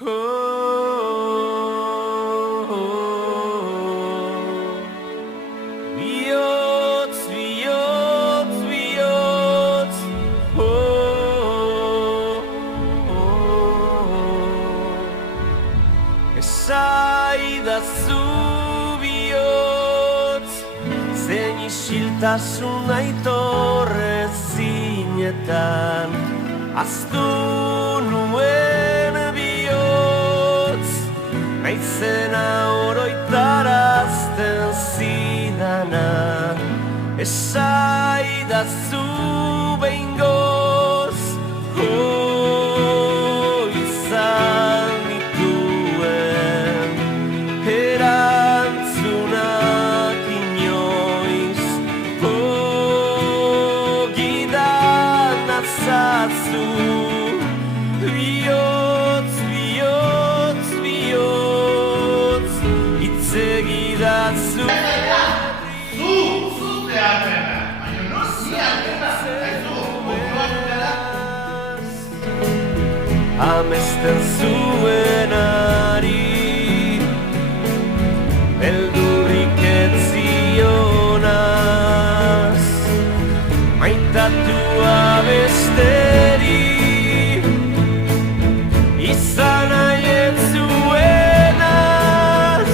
Bihotz, bihotz, bihotz, esaidazu bihotz, zein isiltasun aitorrezinetan ahaztu nuen bihotz, naizena oroitarazten zidana, esaidazu behingoz, izan dituen erantzunak inoiz, gidan azazu, bihotz, bihotz, bihotz, itzegidazu. Amesten zuenari beldurrik ez zionaz, maitatua besteri izan nahi ez zuenaz,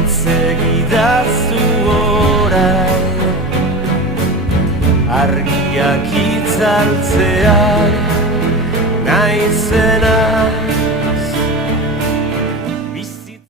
itzegidazu orain argiak itzaltzeak naizena.